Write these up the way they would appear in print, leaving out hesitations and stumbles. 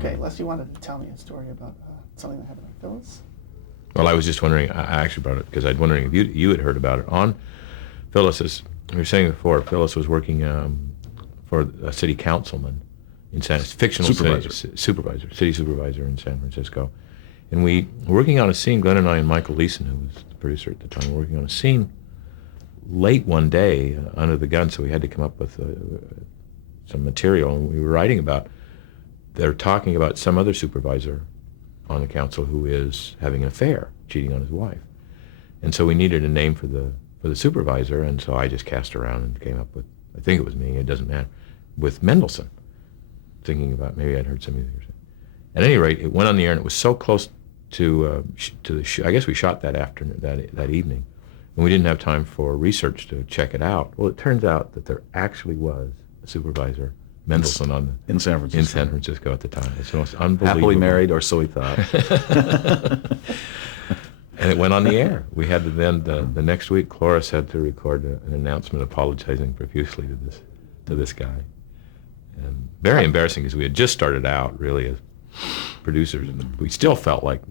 Okay, Les, you wanted to tell me a story about something that happened at Phyllis? Well, I was just wondering, I actually brought it because I was wondering if you had heard about it. On Phyllis, we were saying before, Phyllis was working for a city councilman in fictional city supervisor in San Francisco. And we were working on a scene, Glen and I and Michael Leeson, who was the producer at the time, were working on a scene late one day under the gun, so we had to come up with some material, and we were writing about, they're talking about some other supervisor on the council who is having an affair, cheating on his wife. And so we needed a name for the supervisor, and so I just cast around and came up with, I think it was me, it doesn't matter, with Mendelsohn, thinking about maybe I'd heard somebody there. At any rate, it went on the air, and it was so close to the show. I guess we shot that afternoon, that evening, and we didn't have time for research to check it out. Well, it turns out that there actually was a supervisor, Mendelsohn, in San Francisco at the time. It's the most unbelievable. Happily married, or so we thought. And it went on the air. We had to then the next week, Cloris had to record an announcement apologizing profusely to this guy, and very embarrassing because we had just started out really as producers, and we still felt like,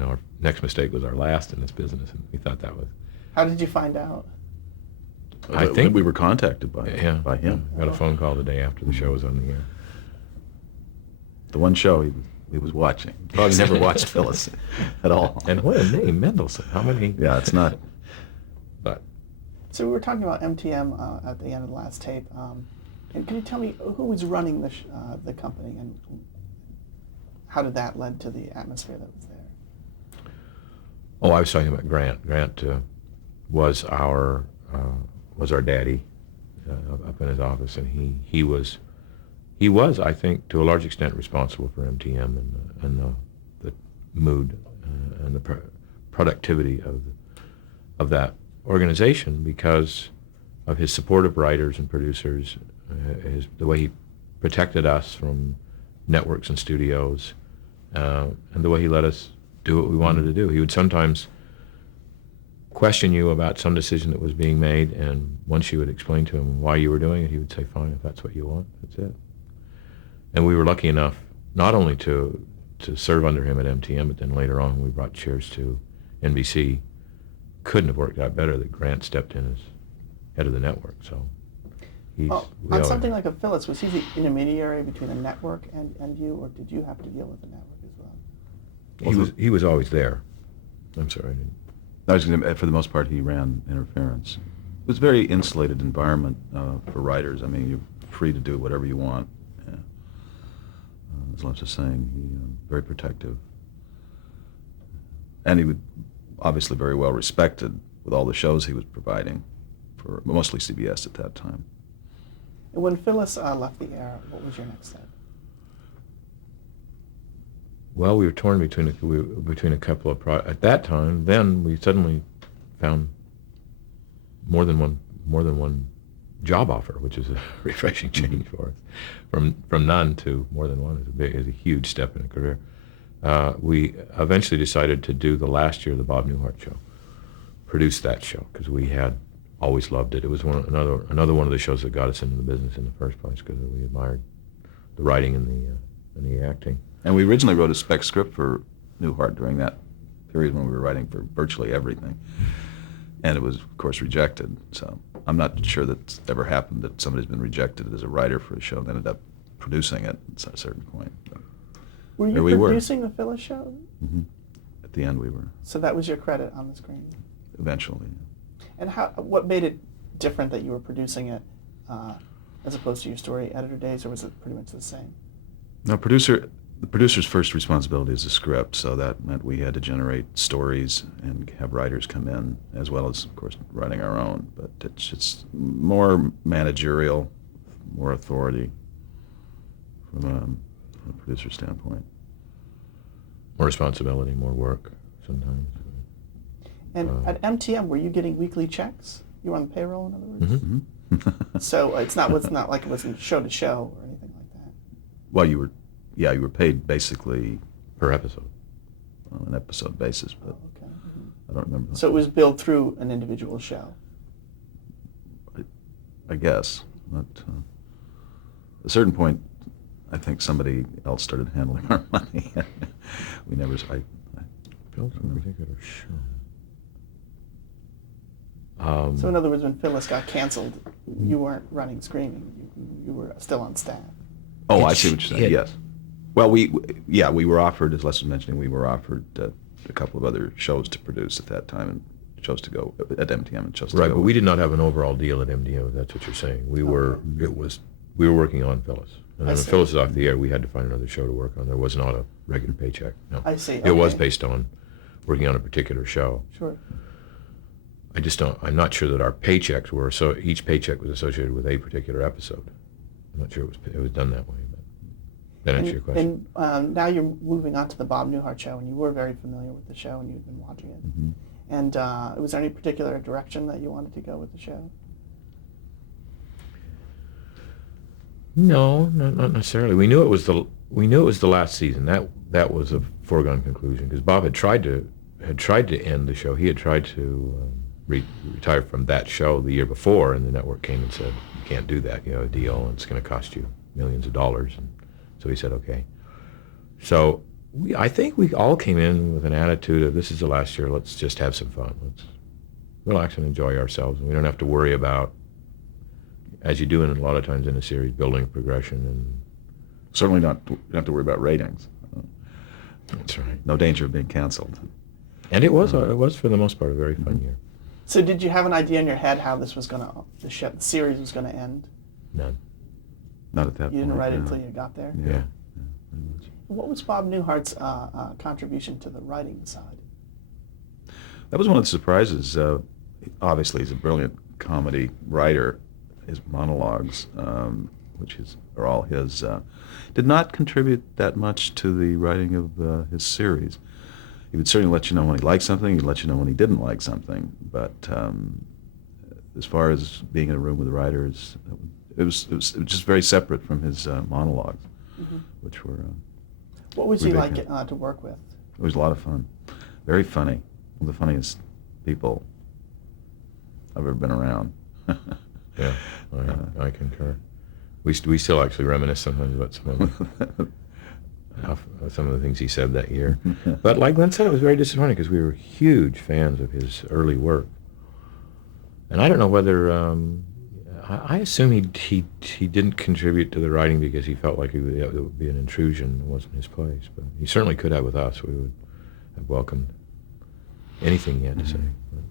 our next mistake was our last in this business, and we thought that was. How did you find out? I think we were contacted by him. Got a phone call the day after the show was on the air. The one show he was watching. Probably never watched Phyllis at all. And what a name, Mendelsohn. How many? Yeah, it's not. But. So we were talking about MTM at the end of the last tape. And can you tell me who was running the company, and how did that lead to the atmosphere that was there? Oh, I was talking about Grant. Grant was our daddy up in his office, and he was, I think, to a large extent responsible for MTM and the mood and the productivity of that organization because of his support of writers and producers, the way he protected us from networks and studios, and the way he let us do what we wanted to do. He would sometimes question you about some decision that was being made, and once you would explain to him why you were doing it, he would say, fine, if that's what you want, that's it. And we were lucky enough not only to serve under him at MTM, but then later on when we brought Cheers to NBC, couldn't have worked out better that Grant stepped in as head of the network. So on something like a Phyllis, was he the intermediary between the network and you, or did you have to deal with the network as well? He was always there. I'm sorry. For the most part, he ran interference. It was a very insulated environment for writers. I mean, you're free to do whatever you want. Yeah. As Lance was saying, he very protective. And he was obviously very well respected with all the shows he was providing for mostly CBS at that time. And when Phyllis left the air, what was your next step? Well, we were torn between a couple of at that time. Then we suddenly found more than one job offer, which is a refreshing change for us. From none to more than one is a huge step in a career. We eventually decided to do the last year of the Bob Newhart show, produce that show because we had always loved it. It was another one of the shows that got us into the business in the first place because we admired the writing and the acting. And we originally wrote a spec script for Newhart during that period when we were writing for virtually everything. And it was, of course, rejected. So I'm not sure that's ever happened that somebody's been rejected as a writer for a show and ended up producing it at a certain point. But were you producing the Phyllis show? Mm-hmm. At the end we were. So that was your credit on the screen? Eventually. And what made it different that you were producing it as opposed to your story editor days, or was it pretty much the same? No, the producer's first responsibility is the script, so that meant we had to generate stories and have writers come in, as well as, of course, writing our own. But it's more managerial, more authority from a producer's standpoint. More responsibility, more work sometimes. And at MTM, were you getting weekly checks? You were on the payroll, in other words? Mm-hmm. So it's not like it was show to show or anything like that. Well, you were paid basically per episode, on an episode basis, but okay. Mm-hmm. I don't remember. So it was billed through an individual show. I guess, but at a certain point, I think somebody else started handling our money. We never. Phyllis on a particular show. So in other words, when Phyllis got canceled, you weren't running Screaming. You were still on staff. Oh, I see what you're saying. Yes. Well, we were offered, as Les was mentioning, we were offered a couple of other shows to produce at that time, and chose to go at MTM and chose to go. Right, but we did not have an overall deal at MDM. If that's what you're saying. We were working on Phyllis, and then when Phyllis is off the air, we had to find another show to work on. There was not a regular paycheck. No, I see. It was based on working on a particular show. Sure. I just don't. I'm not sure that our paychecks were so. Each paycheck was associated with a particular episode. I'm not sure it was done that way. But that answers your question. And now you're moving on to the Bob Newhart show, and you were very familiar with the show, and you've been watching it. Mm-hmm. And was there any particular direction that you wanted to go with the show? No, not necessarily. We knew it was the last season. That was a foregone conclusion because Bob had tried to end the show. He had tried to retire from that show the year before, and the network came and said, "You can't do that. You have a deal, and it's going to cost you millions of dollars." And so he said, "Okay." So I think we all came in with an attitude of, "This is the last year. Let's just have some fun. Let's relax and enjoy ourselves. And we don't have to worry about, as you do in a lot of times in a series, building progression and." Certainly not. You don't have to worry about ratings. That's right. No danger of being canceled. And it was for the most part a very fun year. So did you have an idea in your head how this was the series was going to end? None. Not at that point. You didn't write it until you got there? Yeah. What was Bob Newhart's contribution to the writing side? That was one of the surprises. Obviously, he's a brilliant comedy writer. His monologues, which are all his, did not contribute that much to the writing of his series. He would certainly let you know when he liked something. He'd let you know when he didn't like something. But as far as being in a room with the writers, it was just very separate from his monologues, which were. What was he like to work with? It was a lot of fun. Very funny. One of the funniest people I've ever been around. Yeah, I concur. We still actually reminisce sometimes about some of the things he said that year. But like Glen said, it was very disappointing because we were huge fans of his early work. And I don't know whether I assume he didn't contribute to the writing because he felt like it would be an intrusion. It wasn't his place. But he certainly could have with us. We would have welcomed anything he had to say. But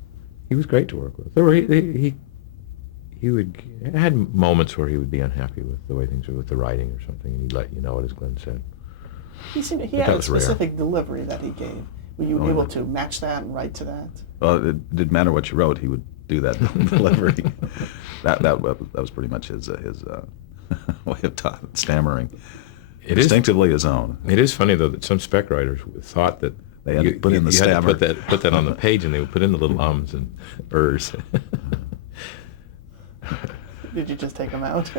he was great to work with. He had moments where he would be unhappy with the way things were with the writing or something, and he'd let you know it, as Glen said. He had a specific delivery that he gave. Were you able to match that and write to that? Well, it didn't matter what you wrote; he would do that delivery. that was pretty much his way of stammering. Distinctively his own. It is funny though that some spec writers thought that they had to put in the stammer. Had to put that on the page, and they would put in the little ums and ers. Did you just take them out?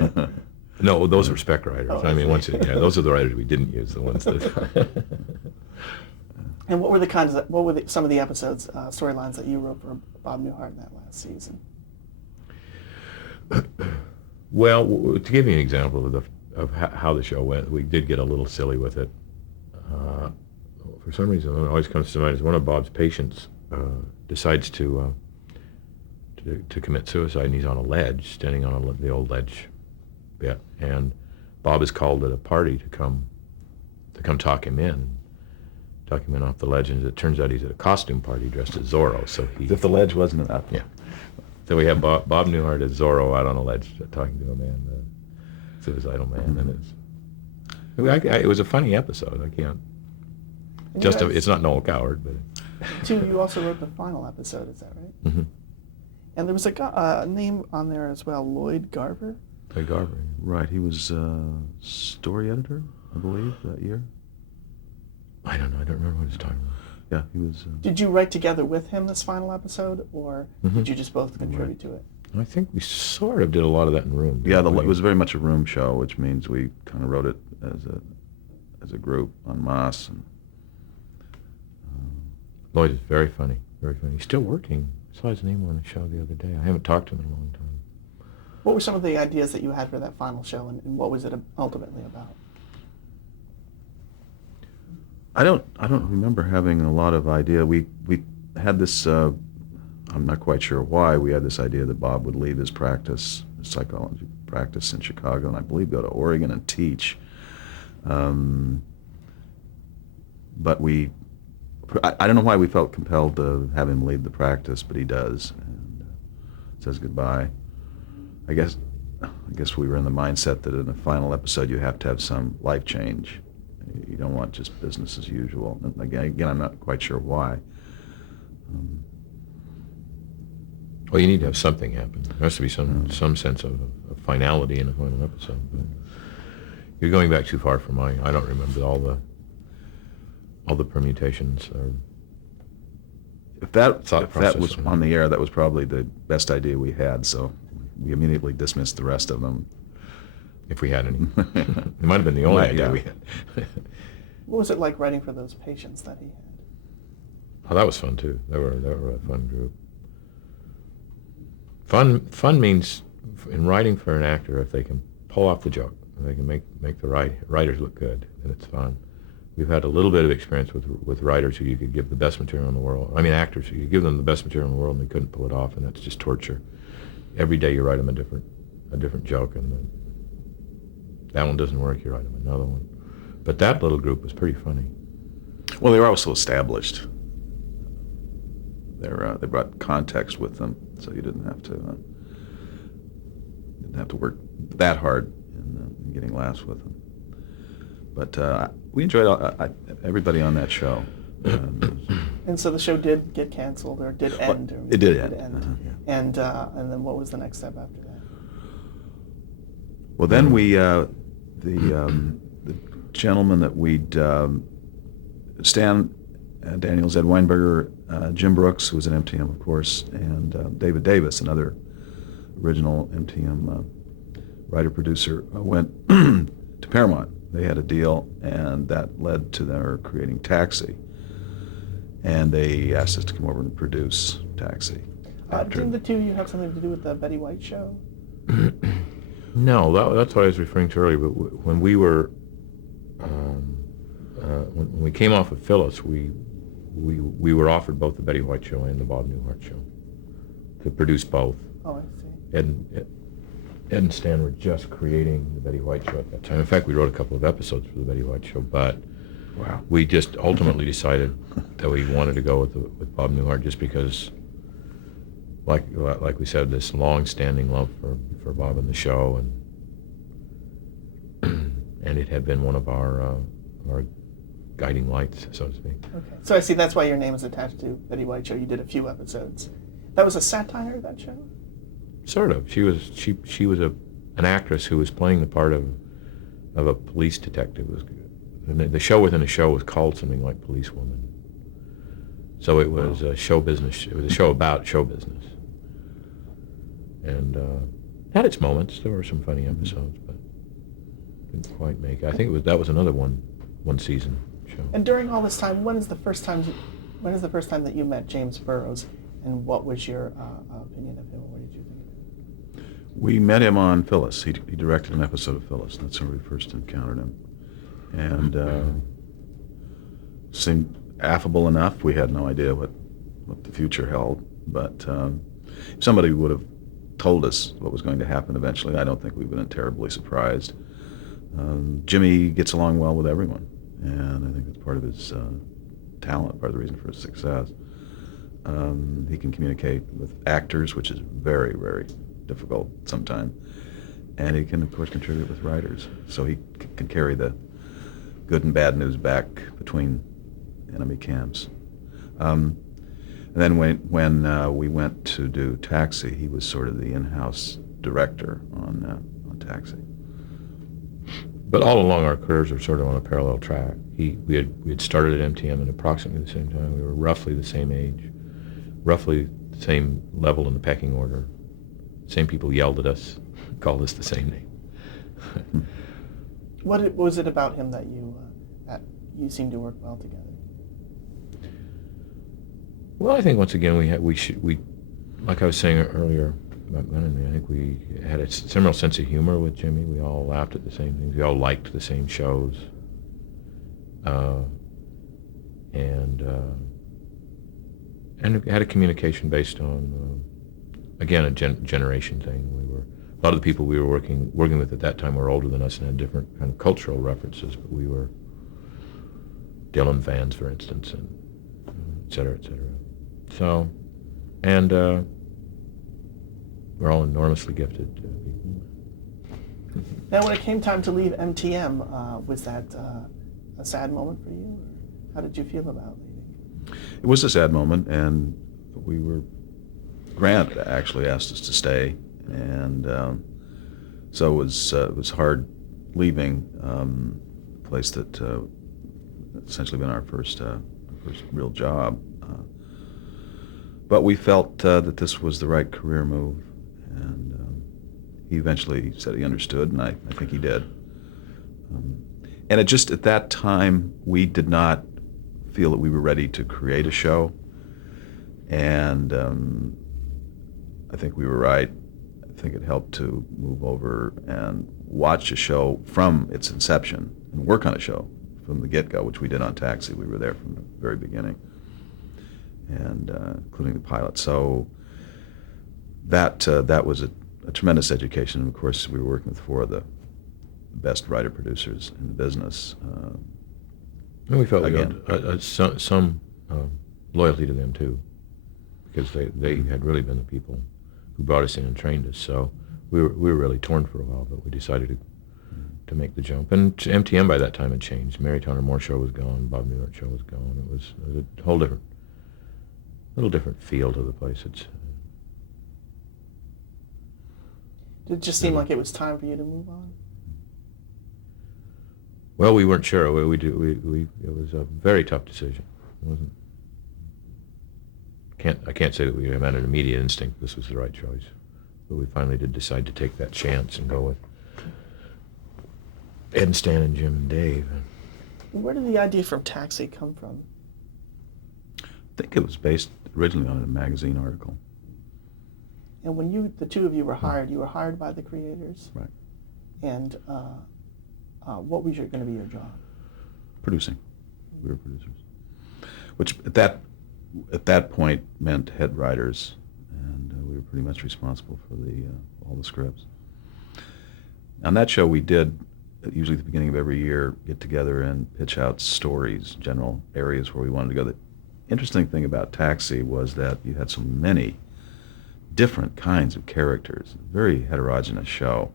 No, those were spec writers. Oh, I mean, those are the writers we didn't use. The ones that. And what were some of the episodes, storylines that you wrote for Bob Newhart in that last season? Well, to give you an example of how the show went, we did get a little silly with it. For some reason, what always comes to mind is one of Bob's patients decides to commit suicide, and he's on a ledge, standing on the old ledge bit, and Bob is called at a party to come talk him in off the ledge, and it turns out he's at a costume party dressed as Zorro. So if the ledge wasn't enough. Yeah. So we have Bob Newhart as Zorro out on a ledge talking to a man, suicidal man, and it was a funny episode. I can't. It's not Noel Coward, but. You also wrote the final episode, is that right? Mm-hmm. And there was a name on there as well, Lloyd Garver. Lloyd Garver. Right, he was story editor, I believe, that year. I don't know. I don't remember what his title was. Yeah, he was. Did you write together with him this final episode, or did you just both contribute to it? I think we sort of did a lot of that in room. Yeah, it was very much a room show, which means we kind of wrote it as a group en masse. And, Lloyd is very funny, very funny. He's still working. I saw his name on the show the other day. I haven't talked to him in a long time. What were some of the ideas that you had for that final show, and what was it ultimately about? I don't remember having a lot of idea. We had this. I'm not quite sure why we had this idea that Bob would leave his practice, his psychology practice in Chicago, and I believe go to Oregon and teach. But I don't know why we felt compelled to have him leave the practice, but he does, and says goodbye. I guess we were in the mindset that in the final episode you have to have some life change. You don't want just business as usual. And again, I'm not quite sure why. Well, you need to have something happen. There has to be some sense of finality in the final episode. But you're going back too far for mine. I don't remember all the permutations. If that was on the air, that was probably the best idea we had. So we immediately dismissed the rest of them. If we had any. It might have been the only idea we had. What was it like writing for those patients that he had? Oh, that was fun too. They were a fun group. Fun means in writing for an actor, if they can pull off the joke, if they can make the writers look good, then it's fun. We've had a little bit of experience with writers who you could give the best material in the world. I mean, actors who you give them the best material in the world and they couldn't pull it off, and that's just torture. Every day you write them a different joke, and that one doesn't work, you write them another one. But that little group was pretty funny. Well, they were also established. They brought context with them, so you didn't have to work that hard in getting laughs with them. But we enjoyed everybody on that show. And so the show did get canceled, or did end? It did end. Yeah. And then what was the next step after that? Well, then the gentleman that we'd Stan Daniels, Ed Weinberger, Jim Brooks, who was an MTM, of course, and David Davis, another original MTM writer-producer, went to Paramount. They had a deal, and that led to their creating Taxi. And they asked us to come over and produce Taxi. Didn't the two of you have something to do with the Betty White show? No, that's what I was referring to earlier. But when we were, when we came off of Phyllis, we were offered both the Betty White show and the Bob Newhart show to produce both. Oh, I see. Ed and Stan were just creating the Betty White show at that time. In fact, we wrote a couple of episodes for the Betty White show, but wow, we just ultimately decided that we wanted to go with Bob Newhart just because, like we said, this long-standing love for Bob and the show, and it had been one of our guiding lights, so to speak. Okay, so I see that's why your name is attached to Betty White show. You did a few episodes. That was a satire, that show? Sort of. She was an actress who was playing the part of a police detective. The show within a show was called something like Policewoman. So it was a show business. It was a show about show business, and had its moments. There were some funny episodes, but didn't quite make it. I think that was another one season show. And during all this time, when is the first time that you met James Burrows, and what was your opinion of him? What did you think of him? We met him on Phyllis. He directed an episode of Phyllis. That's where we first encountered him. And seemed affable enough. We had no idea what the future held. But if somebody would have told us what was going to happen eventually, I don't think we would have been terribly surprised. Jimmy gets along well with everyone, and I think that's part of his talent, part of the reason for his success. He can communicate with actors, which is very, very difficult sometimes. And he can, of course, contribute with writers. So he can carry the good and bad news back between enemy camps. And then when we went to do Taxi, he was sort of the in-house director on Taxi. But all along our careers are sort of on a parallel track. We had started at MTM at approximately the same time. We were roughly the same age, roughly the same level in the pecking order. Same people yelled at us, called us the same name. What was it about him that you seemed to work well together? Well, I think once again we like I was saying earlier about Glen and me, I think we had a similar sense of humor with Jimmy. We all laughed at the same things. We all liked the same shows. and it had a communication based on, again, a generation thing. A lot of the people we were working with at that time were older than us and had different kind of cultural references, but we were Dylan fans, for instance, and et cetera, et cetera. So, and we're all enormously gifted people. Now, when it came time to leave MTM, was that a sad moment for you? Or how did you feel about leaving? It was a sad moment, and Grant actually asked us to stay, and so it was hard leaving a place that essentially been our first real job. But we felt that this was the right career move, and he eventually said he understood, and I think he did. And it just, at that time, we did not feel that we were ready to create a show, and I think we were right. I think it helped to move over and watch a show from its inception and work on a show from the get-go, which we did on Taxi. We were there from the very beginning, and including the pilot. So that was a tremendous education. And of course, we were working with four of the best writer-producers in the business. And we felt Again. we had some loyalty to them too, because they had really been the people who brought us in and trained us. So we were really torn for a while, but we decided to make the jump. And MTM by that time had changed. Mary Tyler Moore show was gone. Bob Newhart show was gone. It was a whole little different feel to the place. Did it just seem like it was time for you to move on? Well, we weren't sure. It was a very tough decision. It wasn't. I can't say that we had an immediate instinct this was the right choice, but we finally did decide to take that chance and go with Ed and Stan and Jim and Dave. Where did the idea from Taxi come from? I think it was based originally on a magazine article. And when the two of you were hired by the creators? Right. And what was going to be your job? Producing. We were producers. Which at that point meant head writers, and we were pretty much responsible for all the scripts. On that show, we did, usually at the beginning of every year, get together and pitch out stories, general areas where we wanted to go. The interesting thing about Taxi was that you had so many different kinds of characters, very heterogeneous show.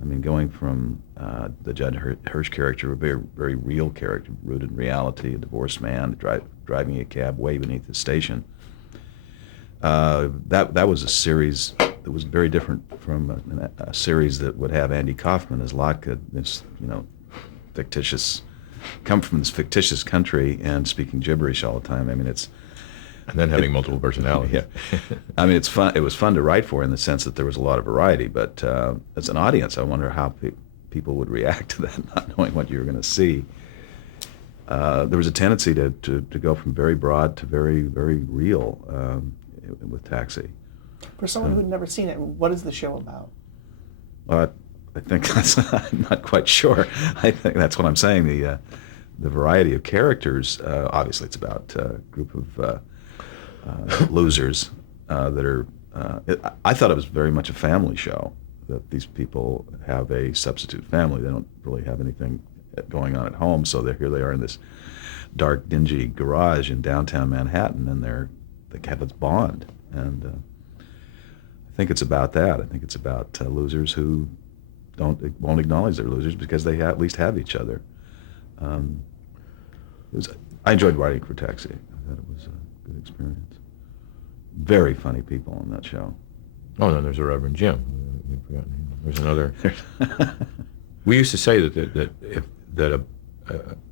I mean, going from the Judd Hirsch character, a very, very real character, rooted in reality, a divorced man driving a cab way beneath the station. That was a series that was very different from a series that would have Andy Kaufman as Latka, this come from this fictitious country and speaking gibberish all the time. I mean, and then having multiple personalities. Yeah. I mean, it's fun. It was fun to write for in the sense that there was a lot of variety. But as an audience, I wonder how people would react to that, not knowing what you were going to see. There was a tendency to go from very broad to very, very real with Taxi. For someone who had never seen it, what is the show about? I think I'm not quite sure. I think that's what I'm saying. The variety of characters. Obviously, it's about a group of losers that are. I thought it was very much a family show. That these people have a substitute family. They don't really have anything going on at home, so here they are in this dark, dingy garage in downtown Manhattan, and they have this bond. And I think it's about that. I think it's about losers who won't acknowledge they're losers because they at least have each other. I enjoyed writing for Taxi. I thought it was a good experience. Very funny people on that show. Oh, no, there's a Reverend Jim. We've forgotten him. There's another. We used to say that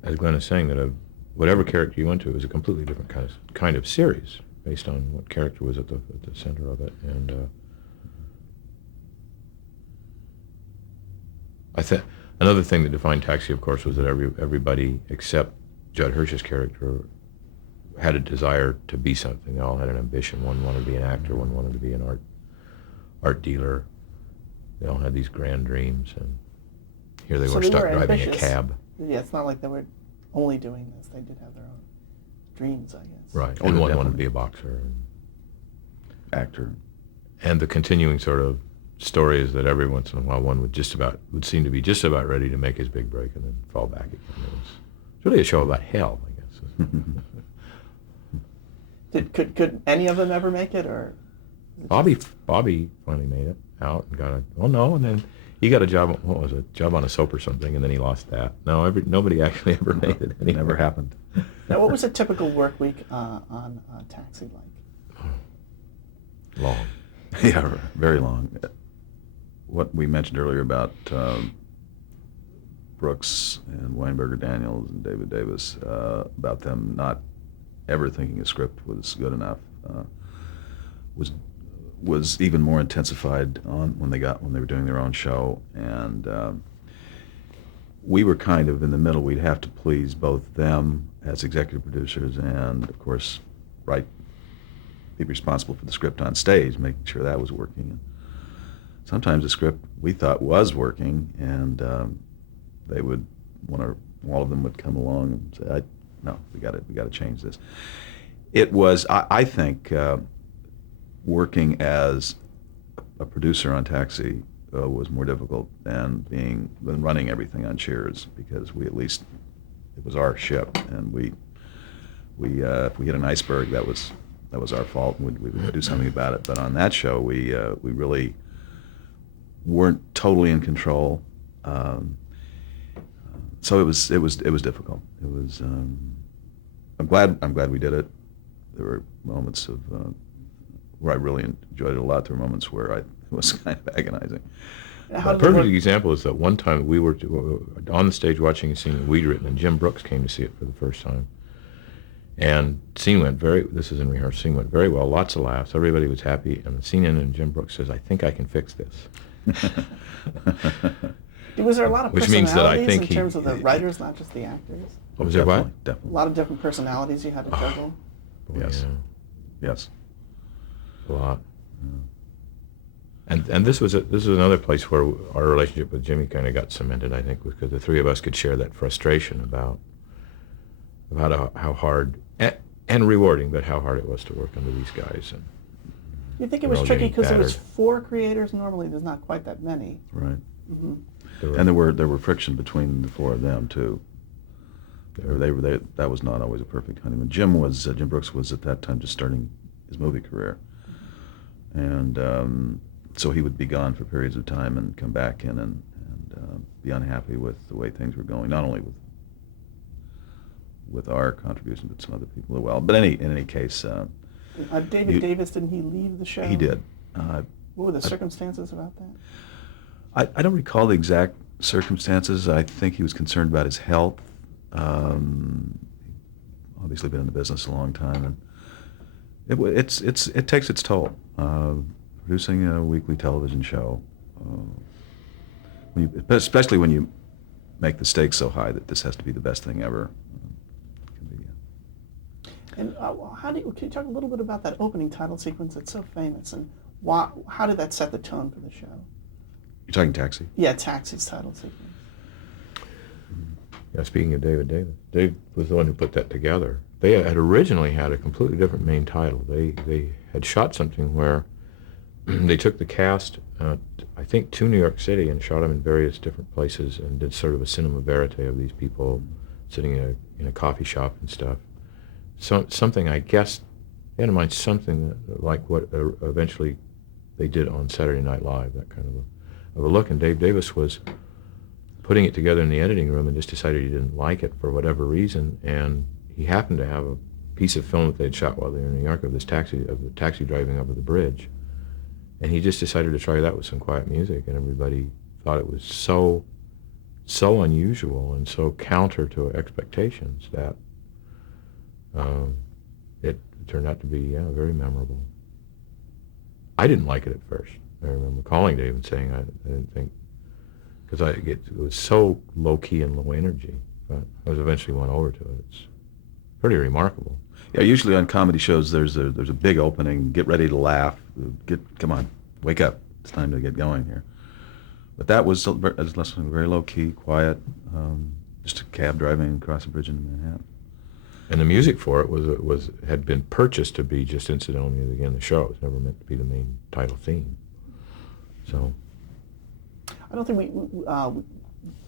as Glen is saying, that whatever character you went to was a completely different kind of series based on what character was at the center of it. And I think another thing that defined Taxi, of course, was that everybody except Judd Hirsch's character had a desire to be something. They all had an ambition. One wanted to be an actor. One wanted to be an art dealer. They all had these grand dreams, and here they were stuck driving a cab. Yeah, it's not like they were only doing this. They did have their own dreams, I guess. Right. Oh, And yeah, one wanted to definitely. be a boxer. Actor. And the continuing sort of story is that every once in a while one would seem to be just about ready to make his big break and then fall back again. It's really a show about hell, I guess. Could any of them ever make it, or? Bobby finally made it out and and then he got a job. What was it? Job on a soap or something, and then he lost that. No, nobody actually ever made it. It never happened. Now, what was a typical work week on Taxi like? Long. Yeah, very long. What we mentioned earlier about Brooks and Weinberger Daniels and David Davis, about them not ever thinking a script was good enough, was even more intensified when they were doing their own show, and we were kind of in the middle. We'd have to please both them as executive producers and, of course, be responsible for the script on stage, making sure that was working. And sometimes the script we thought was working, and they would all of them would come along and say, "No, we got to change this." It was, I think, working as a producer on Taxi was more difficult than running everything on Cheers, because it was our ship, and if we hit an iceberg, that was our fault. We would do something about it. But on that show, we really weren't totally in control. So it was difficult. It was. I'm glad we did it. There were moments of where I really enjoyed it a lot. There were moments where it was kind of agonizing. A perfect example is that one time we were on the stage watching a scene that we'd written, and Jim Brooks came to see it for the first time. And this is in rehearsal, scene went very well, lots of laughs, everybody was happy, and the scene ended, and Jim Brooks says, "I think I can fix this." Was there a lot of Which means that I personalities think in terms of the writers, not just the actors? Was there what? A Definitely. lot of different personalities you had to juggle? Boy, Yes. yeah, Yes. a lot. And this was another place where our relationship with Jimmy kind of got cemented, I think, because the three of us could share that frustration about how hard and rewarding, but how hard it was to work under these guys. And You think it we're was all tricky getting because it was battered. 4 creators? Normally there's not quite that many. Right. Mm-hmm. And there were friction between the 4 of them too. That was not always a perfect honeymoon. Jim Brooks was at that time just starting his movie career, and so he would be gone for periods of time and come back in and be unhappy with the way things were going, not only with our contribution, but some other people as well. But in any case, David Davis, didn't he leave the show? he did. What were the circumstances about that? I don't recall the exact circumstances. I think he was concerned about his health. Obviously been in the business a long time, and it takes its toll. Producing a weekly television show, especially when you make the stakes so high that this has to be the best thing ever. Can be, And can you talk a little bit about that opening title sequence that's so famous, and how did that set the tone for the show? You're talking Taxi? Yeah, Taxi's title sequence. Yeah, speaking of David Davis, Dave was the one who put that together. They had originally had a completely different main title. They had shot something where they took the cast, I think, to New York City and shot them in various different places and did sort of a cinema verite of these people sitting in a coffee shop and stuff. So something, I guess, they had in mind something like what eventually they did on Saturday Night Live, that kind of a look. And Dave Davis was putting it together in the editing room and just decided he didn't like it for whatever reason. And he happened to have a piece of film that they had shot while they were in New York of the taxi driving over the bridge. And he just decided to try that with some quiet music, and everybody thought it was so unusual and so counter to expectations that it turned out to be very memorable. I didn't like it at first. I remember calling Dave and saying I didn't think, because it was so low key and low energy. But I was eventually won over to it. It's pretty remarkable. Yeah, usually on comedy shows there's a big opening, get ready to laugh, come on, wake up, it's time to get going here. But that was very low key, quiet, just a cab driving across a bridge into Manhattan. And the music for it had been purchased to be just incidental music in the show. It was never meant to be the main title theme. So I don't think we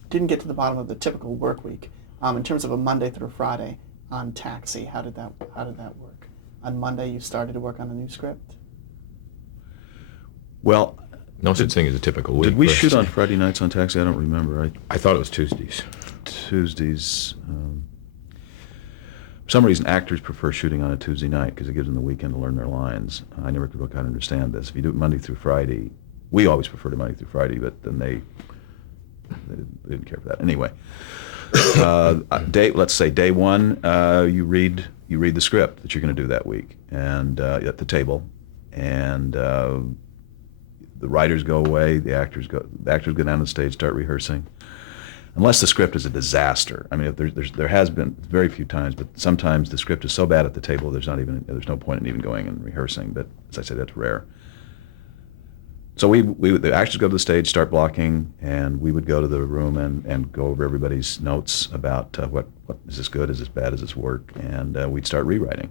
didn't get to the bottom of the typical work week. In terms of a Monday through Friday on Taxi, how did that work? On Monday, you started to work on a new script. Well, no such thing as a typical week. Did we shoot on Friday nights on Taxi? I don't remember. I thought it was Tuesdays. Tuesdays. For some reason, actors prefer shooting on a Tuesday night because it gives them the weekend to learn their lines. I never could kind of understand this. If you do it Monday through Friday, we always prefer to Monday through Friday, but then they didn't care for that. Anyway, let's say day one, you read the script that you're going to do that week, and at the table, and the writers go away, the actors go down to the stage, start rehearsing. Unless the script is a disaster. I mean, there has been very few times, but sometimes the script is so bad at the table there's no point in even going and rehearsing. But as I say, that's rare. So the actors go to the stage, start blocking, and we would go to the room and go over everybody's notes about what is this good, is this bad, does this work, and we'd start rewriting.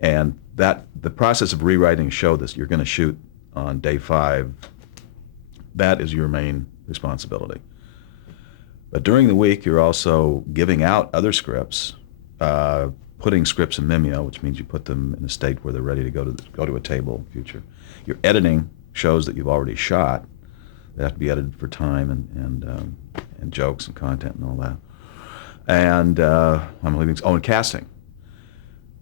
And the process of rewriting a show that you're going to shoot on day 5, that is your main responsibility. But during the week, you're also giving out other scripts, putting scripts in Mimeo, which means you put them in a state where they're ready to go to a table in the future. You're editing shows that you've already shot. They have to be edited for time and jokes and content and all that. And and casting.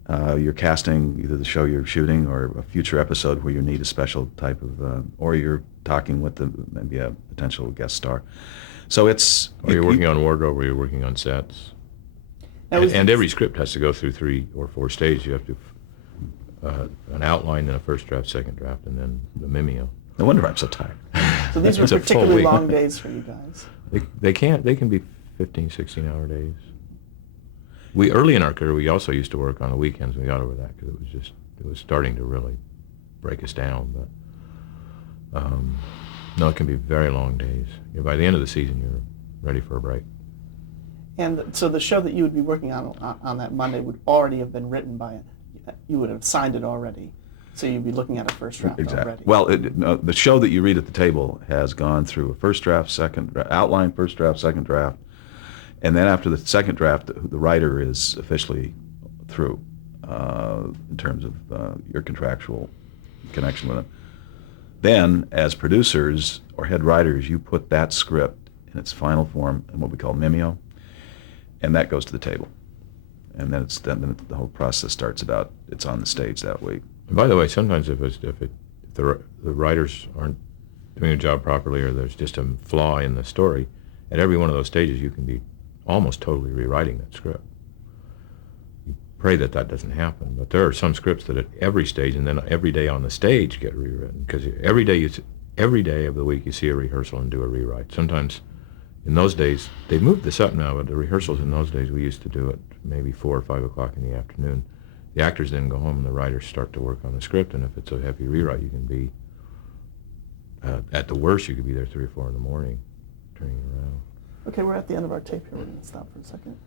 You're casting either the show you're shooting or a future episode where you need a special type of, or you're talking with maybe a potential guest star. So it's... Or you're working on wardrobe, or you're working on sets. And every script has to go through 3 or 4 stages. You have to an outline, then a first draft, second draft, and then the Mimeo. No wonder I'm so tired. So these are particularly long days for you guys. They can be 15, 16-hour days. Early in our career, we also used to work on the weekends. We got over that because it was starting to really break us down. But no, it can be very long days. By the end of the season, you're ready for a break. And so the show that you would be working on that Monday would already have been written by it. You would have signed it already. So you'd be looking at a first draft already. Well, the show that you read at the table has gone through a first draft, outline, first draft, second draft. And then after the second draft, the writer is officially through in terms of your contractual connection with it. Then, as producers or head writers, you put that script in its final form in what we call Mimeo, and that goes to the table. And then the whole process starts it's on the stage that week. And by the way, sometimes if the writers aren't doing a job properly, or there's just a flaw in the story, at every one of those stages you can be almost totally rewriting that script. You pray that doesn't happen, but there are some scripts that at every stage and then every day on the stage get rewritten, because every day of the week you see a rehearsal and do a rewrite. Sometimes in those days, they've moved this up now, but the rehearsals in those days we used to do it maybe 4 or 5 o'clock in the afternoon. The actors then go home and the writers start to work on the script, and if it's a heavy rewrite, you can be, at the worst, you could be there 3 or 4 in the morning turning it around. Okay, we're at the end of our tape here. We're going to stop for a second.